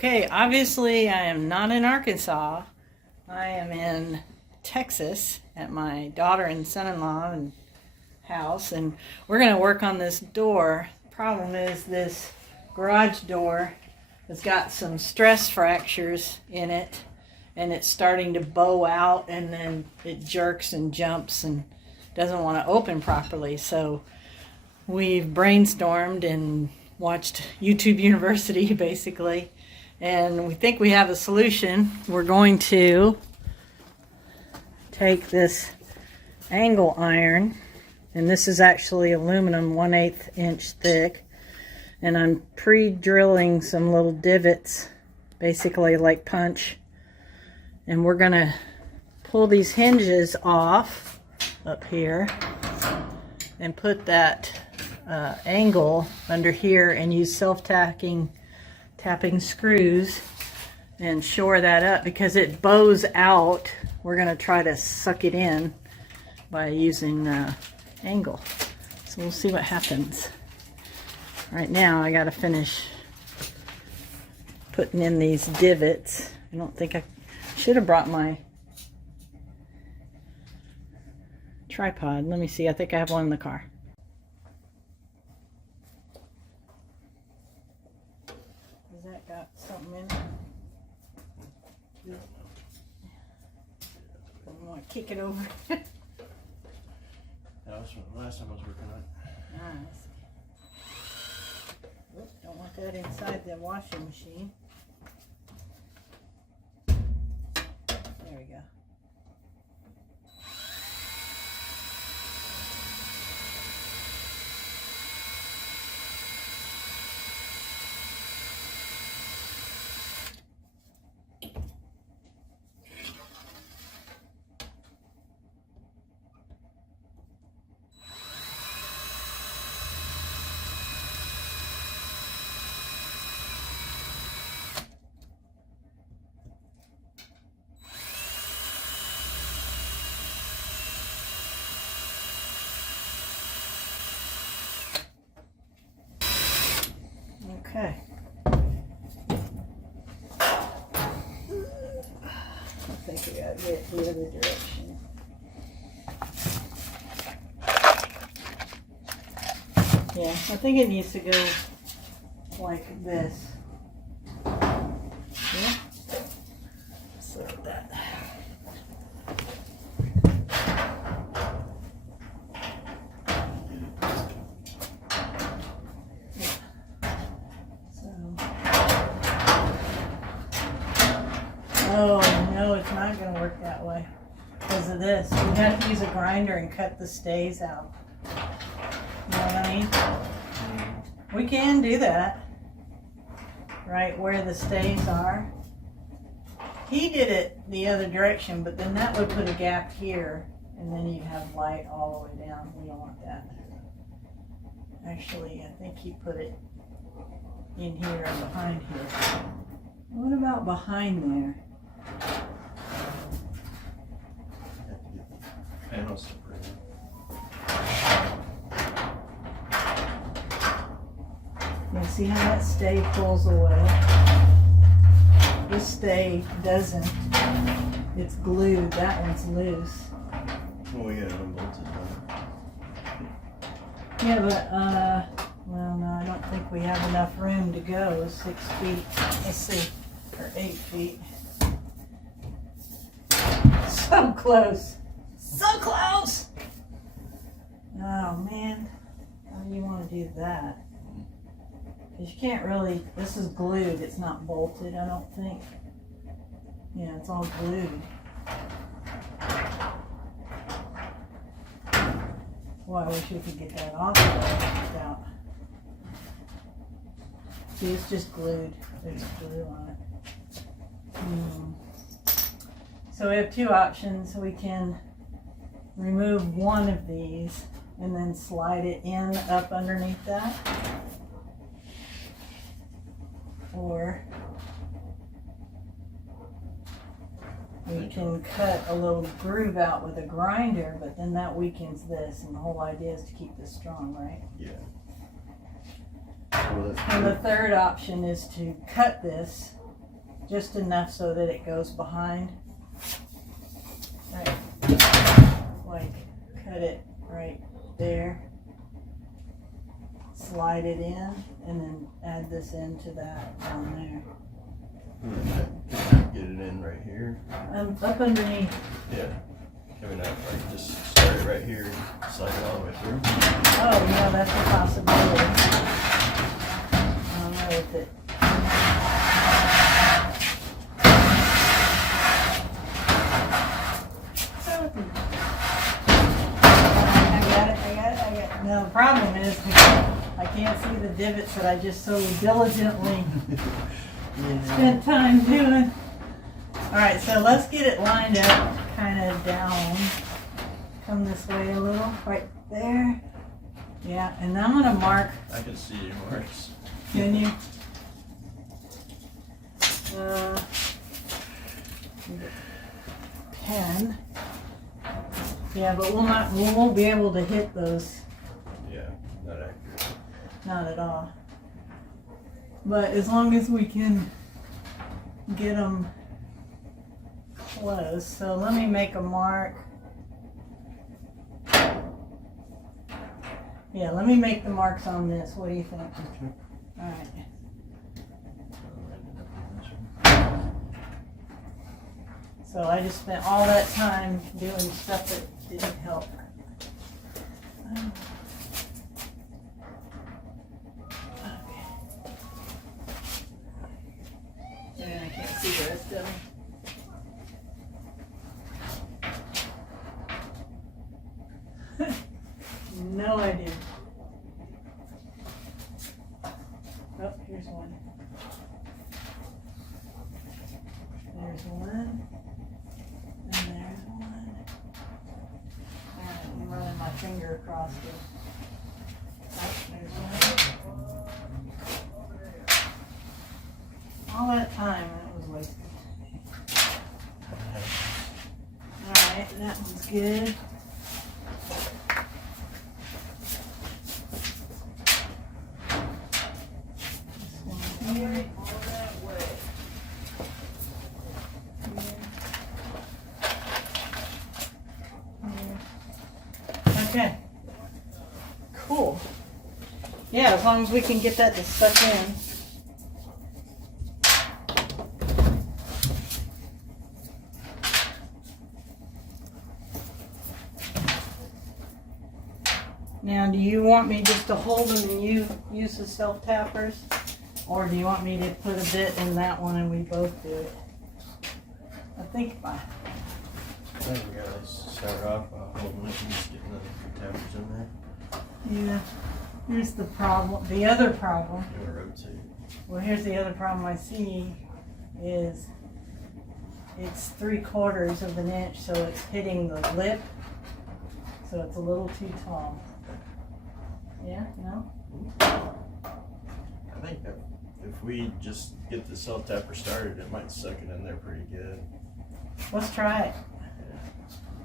Okay, obviously I am not in Arkansas. I am in Texas at my daughter and son-in-law and house, and we're going to work on this door. Problem is this garage door has got some stress fractures in it, and it's starting to bow out, and then it jerks and jumps and doesn't want to open properly. So we've brainstormed and watched YouTube University basically, and we think we have a solution. We're going to take this angle iron, and this is actually aluminum 1/8 inch thick, and I'm pre-drilling some little divots, basically like punch, and we're gonna pull these hinges off up here and put that angle under here and use tapping screws and shore that up because it bows out. We're going to try to suck it in by using angle. So we'll see what happens. Right now I got to finish putting in these divots. I don't think I should have brought my tripod. Let me see. I think I have one in the car. Has that got something in it? I want to kick it over. That was the last time I was working on it. Nice. Oops, don't want that inside the washing machine. There we go. Okay. I think we gotta get it the other direction. Yeah, I think it needs to go like this. Yeah. So that. Oh, no, it's not going to work that way because of this. We have to use a grinder and cut the stays out. You know what I mean? We can do that. Right where the stays are. He did it the other direction, but then that would put a gap here, and then you'd have light all the way down. We don't want that. Actually, I think he put it in here and behind here. What about behind there? Panels separated. You see how that stay pulls away? This stay doesn't. It's glued. That one's loose. Well, we got it unbolted, Yeah, but, well, no, I don't think we have enough room to go. 6 feet. Let's see. Or 8 feet. So close. So close! Oh, man. How do you want to do that? Because you can't really, this is glued. It's not bolted, I don't think. Yeah, it's all glued. Boy, I wish we could get that off without. See, it's just glued. There's glue on it. So we have two options. We can remove one of these and then slide it in up underneath that. Or we can cut a little groove out with a grinder, but then that weakens this, and the whole idea is to keep this strong, right? Yeah. Well, that's And the third option is to cut this just enough so that it goes behind. Right. Like, cut it right there. Slide it in, and then add this into that down there. Get it in right here. Up underneath. Yeah. Can we not like just start it right here and slide it all the way through? Oh, yeah, that's a possibility. I don't know if it. I got it. Now, the problem is I can't see the divots that I just so diligently spent time doing. Alright, so let's get it lined up kind of down. Come this way a little, right there. Yeah, and I'm going to mark. I can see your marks. Can you? Pen. Yeah, but we won't be able to hit those. Yeah, not accurate. Not at all. But as long as we can get them close. So let me make a mark. Yeah, let me make the marks on this. What do you think? Okay. All right. So I just spent all that time doing stuff that didn't help. Okay. Yeah, I can't see the rest of them. No idea. Oh, here's one. There's one. And there's one. Alright, I'm running my finger across it. Oh, there's one. All that time, that was wasted. Alright, that one's good. Okay. Cool. Yeah, as long as we can get that to stuck in. Now, do you want me just to hold them and you use the self-tappers? Or do you want me to put a bit in that one and we both do it? I think I think we gotta start off by holding it and just getting the tappers in there. yeah. Here's the problem. The other problem. You wanna rotate. Well, here's the other problem I see is it's 3/4 of an inch, so it's hitting the lip, so it's a little too tall. Yeah, no? I think that if we just get the self tapper started, it might suck it in there pretty good. Let's try it.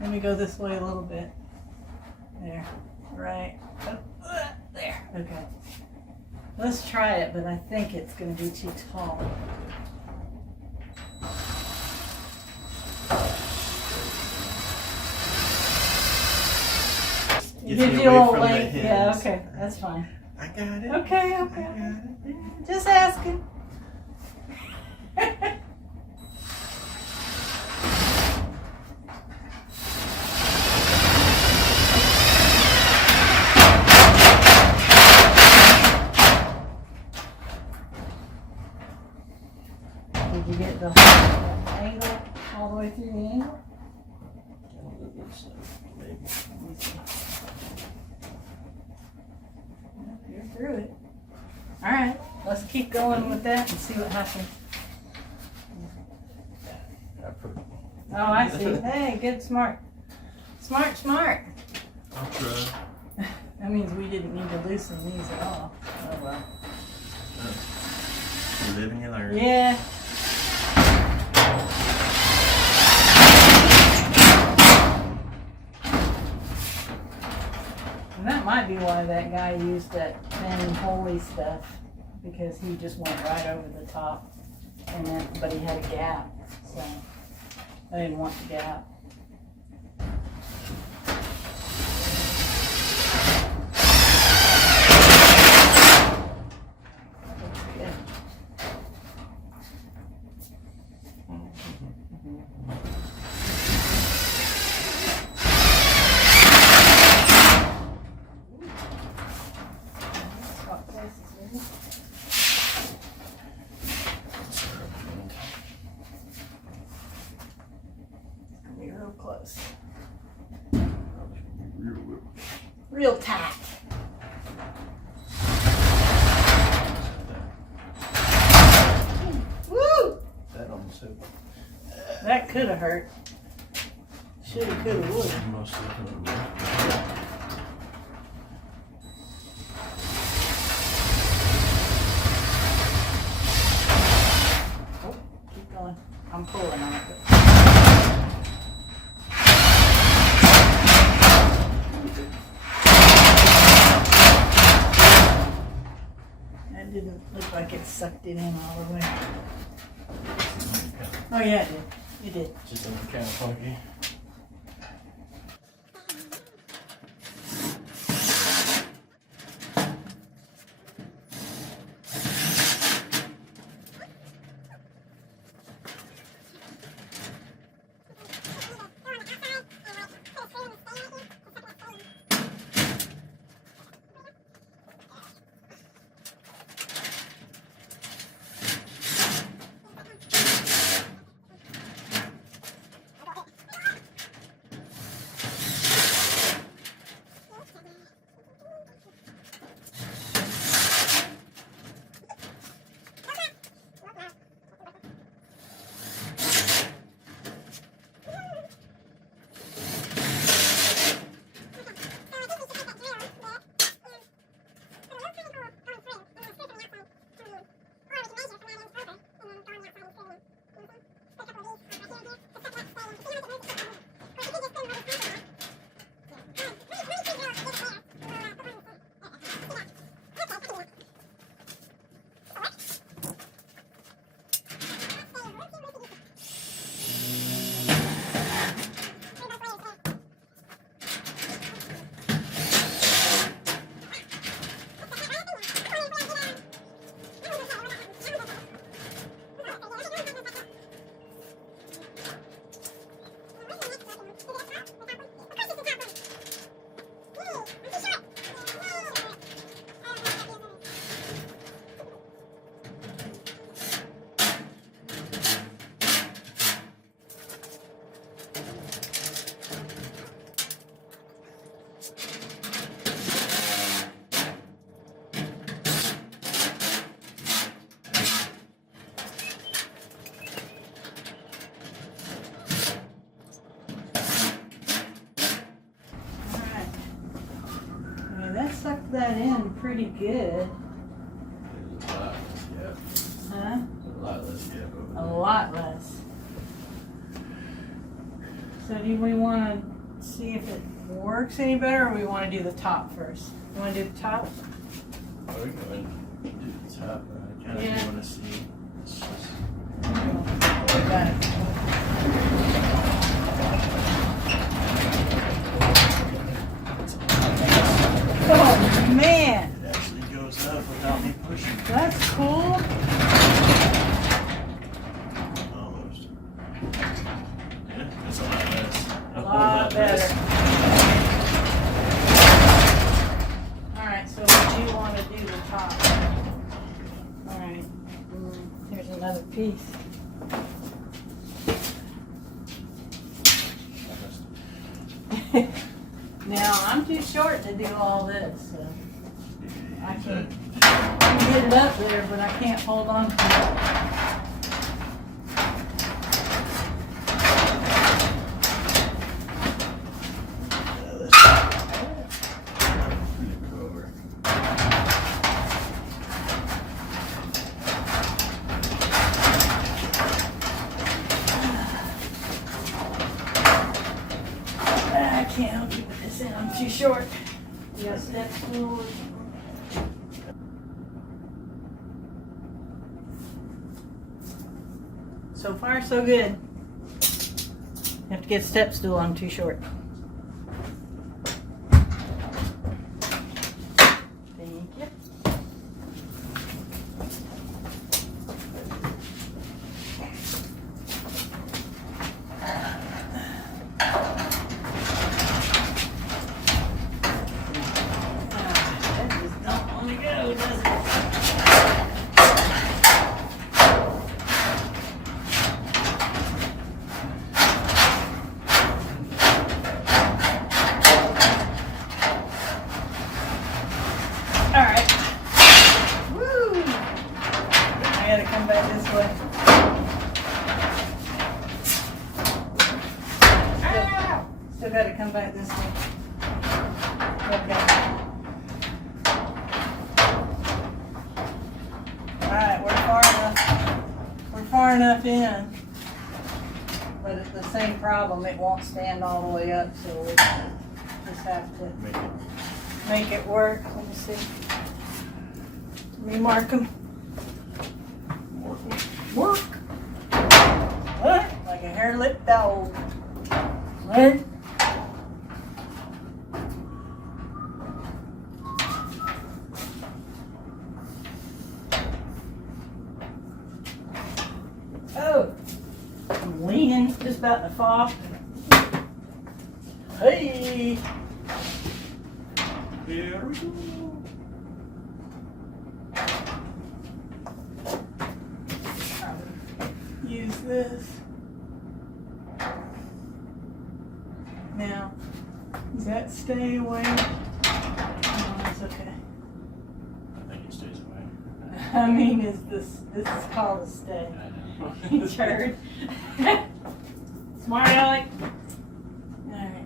Let me go this way a little bit. There. Right. Oh, there. Okay. Let's try it, but I think it's going to be too tall. Gets Gives me you a away little from the length. Yeah, hands. okay. That's fine. I got it. Okay. I got it. Just asking. Did you get the angle all the way through the angle? Maybe. Let me see. Yep, you're through it. All right, let's keep going with that and see what happens. Oh, I see. Hey, good, smart. Smart. I'll try. That means we didn't need to loosen these at all. Oh, well. You live and you learn. Yeah. And that might be why that guy used that thin holy stuff, because he just went right over the top. and then, but he had a gap, so I didn't want the gap. Real close. Real tight. Woo! That almost hit. That could have hurt. Shoulda, coulda, woulda. Most definitely. Oh, keep going. I'm pulling on it. That didn't look like it sucked it in all the way. Oh yeah, it did. It did. Just kind of funky. Sucked that in pretty good. There's a lot less gap. Huh? A lot less gap over A there. lot less. So do we want to see if it works any better, or we want to do the top first? You want to do the top? Oh, we can go ahead and do the top. I kind of Yeah. want to see. It's just, Got it. Oh man, it actually goes up without me pushing. that's cool. Almost. Yeah, it's a lot less. A lot better. Alright, so what you want to do the top? Alright, here's another piece. Now, I'm too short to do all this, so I can get it up there, but I can't hold on to it. I can't help you with this end, I'm too short. You gotta step forward. So far, so good. Have to get step stool. I'm too short. Thank you. That just don't want to go, does it? Alright. Woo! I gotta come back this way. Still gotta come back this way. Okay. Alright, we're far enough in. But it's the same problem, it won't stand all the way up, so we just have to make it work. Let me see. Let me mark them. Work. What? Like a hair-lipped dog. What? Oh, I'm leaning, just about to fall. Hey. Here we go. Use this. Now, does that stay away? No, that's okay. I think it stays away. I mean, is this is called a stay? You turd. Smart Alec. Alright.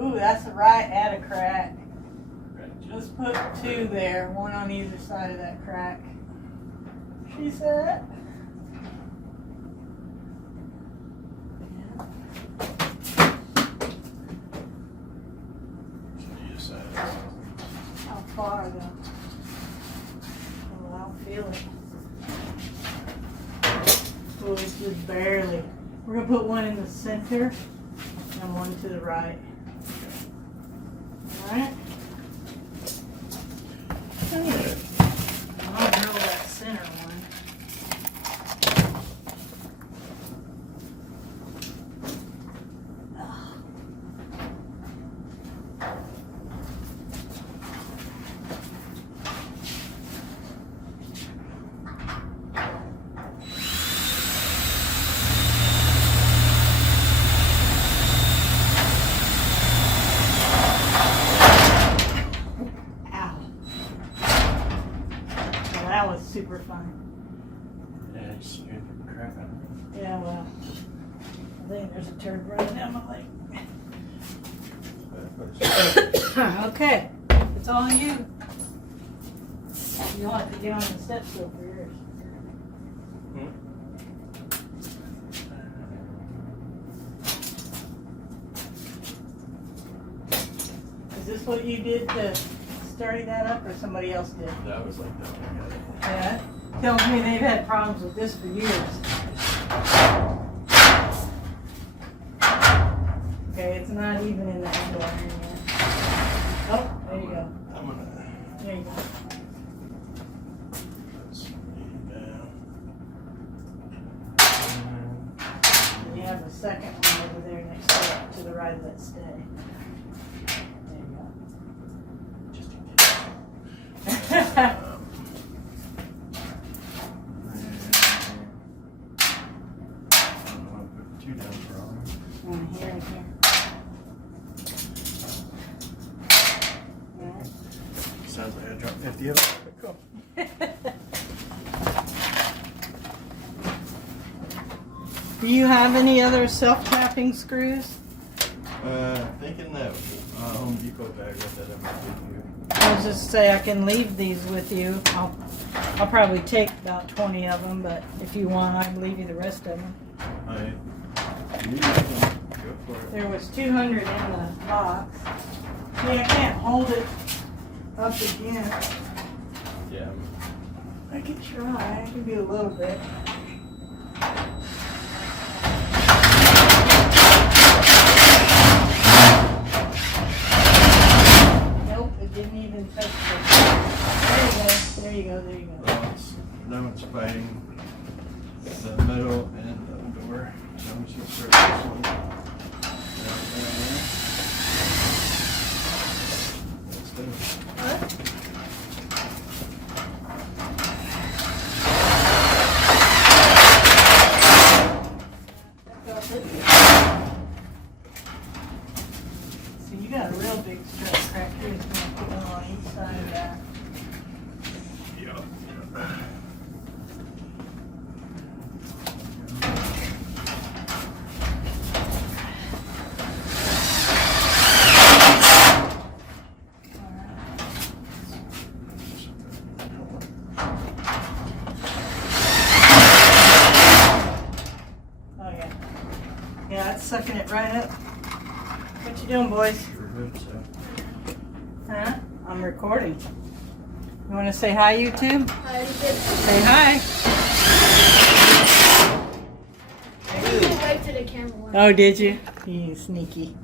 Ooh, that's the right at a crack. Let's put two there, one on either side of that crack. She said. How far though? Oh, I don't feel it. Oh, it's just barely. We're gonna put one in the center and one to the right. Alright? I'll drill that center one. That was super fun. Yeah, you scared the crap out of me. Yeah, well, I think there's a turd running down my leg. Okay, it's all you. You'll have to get on the step stool for yours. Is this what you did to sturdy that up, or somebody else did? That was like that. Yeah, tells me they've had problems with this for years. Okay, it's not even in the angle iron yet. Oh, there you go. I'm gonna. There you go. Let's lay it down. You have a second one over there next to the right of that stay. There you go. Just in case. Two down for all. Here and here. Alright. Sounds like I dropped 50 of them. Cool. Do you have any other self-tapping screws? Thinking that Home Depot bag with that I might give you. I was just say I can leave these with you. I'll probably take about 20 of them, but if you want, I can leave you the rest of them. You can go for it. There was 200 in the box. See, I can't hold it up against. Yeah. I can try. I can do a little bit. That's good. There you go. There you go. Now it's fighting the middle and the door. So I'm just gonna start this one. What? So you got a real big strut crack here. It's going to put one on each side of that. Oh yeah. Yeah, that's sucking it right up. What you doing, boys? Huh? I'm recording. You want to say hi, YouTube? Hi. Say hi. I didn't wave to the camera once. Oh, did you? You sneaky.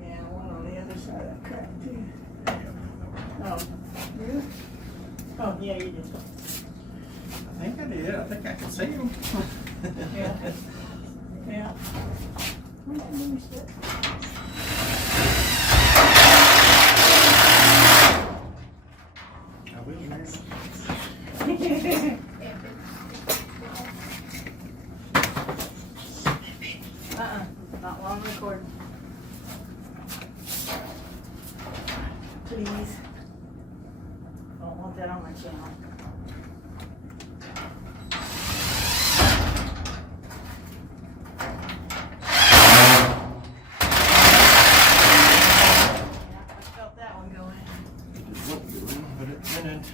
Yeah, one on the other side of that crack too. Oh, you? Oh, yeah, you did. I think I did. I think I can see him. Yeah. Yeah. Let me sit. I will, man. Not long recording. Please. Don't want that on my channel. Yeah, I felt that one going. It just went good, but it didn't.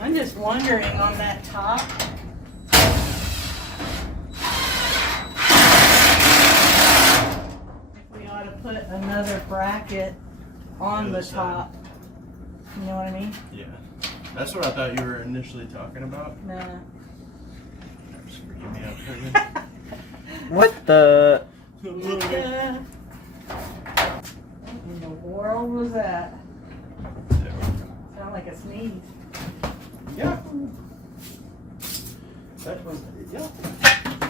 I'm just wondering on that top. If we ought to put another bracket on the Other side. top. You know what I mean? Yeah. That's what I thought you were initially talking about. No. Just forgive me, I'm tripping. What the? What in the world was that? Sound like a sneeze. Yeah. That was, yeah,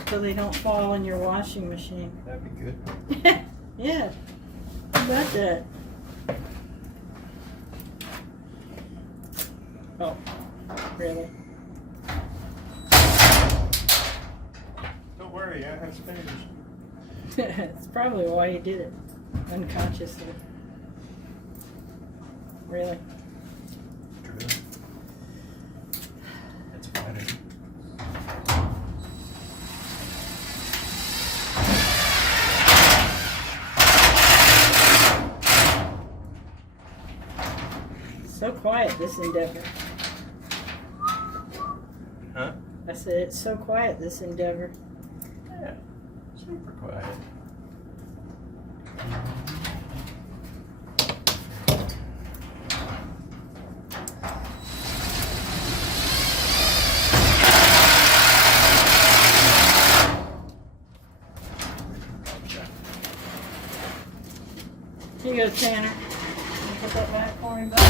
So they don't fall in your washing machine. that'd be good. Yeah. How about that? Oh, really? Don't worry, I have spares. It's probably why you did it. Unconsciously. Really? True. That's fine. So quiet, this endeavor. Huh? I said, it's so quiet, this endeavor. Yeah. Super quiet. Here you go, Tanner. Put that back for him, bud.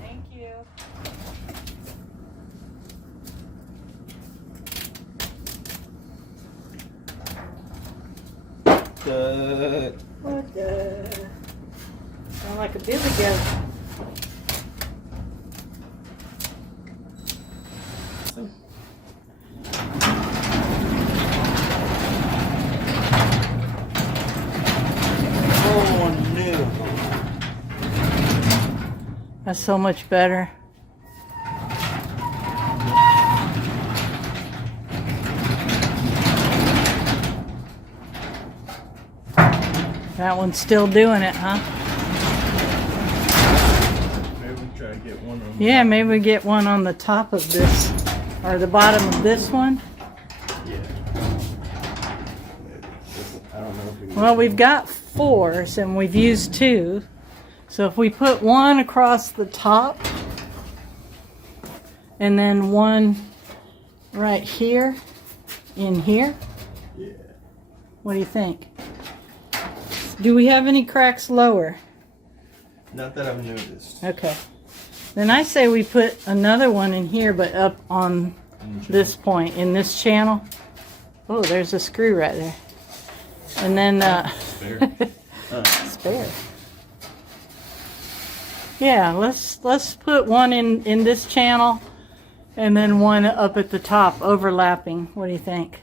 Thank you. What the? Sound like a billy goat. Oh no. That's so much better. That one's still doing it, huh? Maybe we try to get one on. Yeah, maybe we get one on the top of this, or the bottom of this one. Yeah. I don't know if we can. Well, we've got fours and we've used 2. So if we put 1 across the top and then 1 right here in here. Yeah. What do you think? Do we have any cracks lower? Not that I've noticed. Okay. Then I say we put another one in here, but up on this point, in this channel. Oh, there's a screw right there. And then, spare. Yeah, let's put one in this channel and then one up at the top, overlapping. What do you think?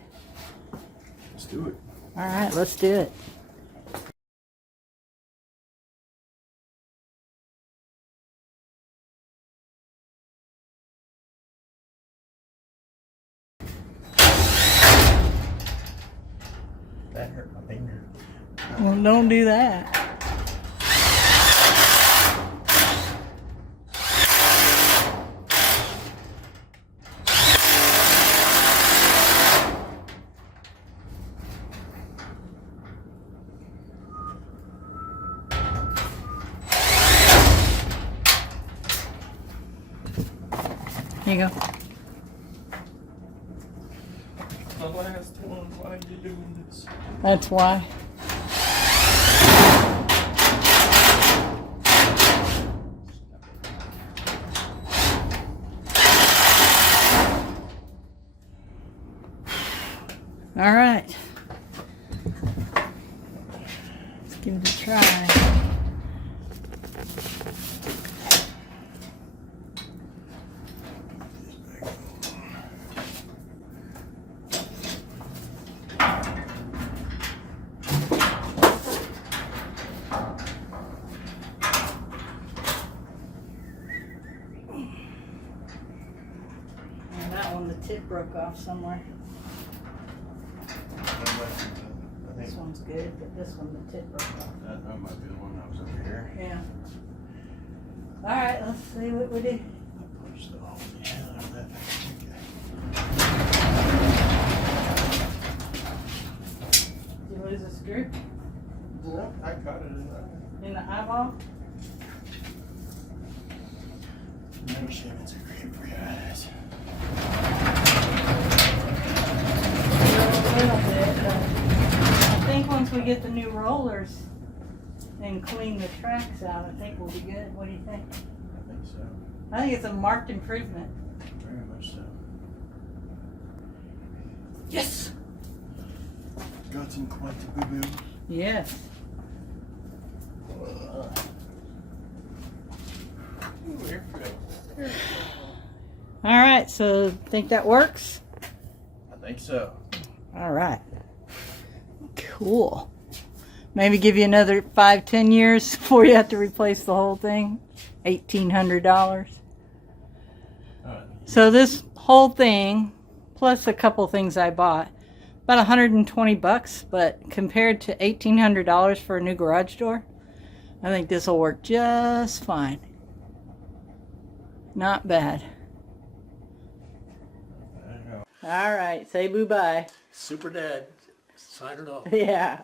Let's do it. All right, let's do it. That hurt my finger. Well, don't do that. Here you go. The last one. Why are you doing this? That's why. All right. Let's give it a try. And that one, the tip broke off somewhere. I This think one's good, but this one, the tip broke off. that might be the one that was over here. Yeah. All right, let's see what we do. I punched the hole in the hell out of that. Did you lose a screw No, I caught it in that. in the eyeball? No shavings are great for your eyes. A little bit, but I think once we get the new rollers and clean the tracks out, I think we'll be good. What do you think? I think so. I think it's a marked improvement. Very much so. Yes. Got some quite a boo-boo. Yes. All right, so think that works? I think so. All right. Cool. Maybe give you another 5-10 years before you have to replace the whole thing. $1,800. So this whole thing, plus a couple things I bought, about $120, but compared to $1,800 for a new garage door, I think this will work just fine. Not bad. There you go. All right, say boo-bye. Super Dad signing off. Yeah.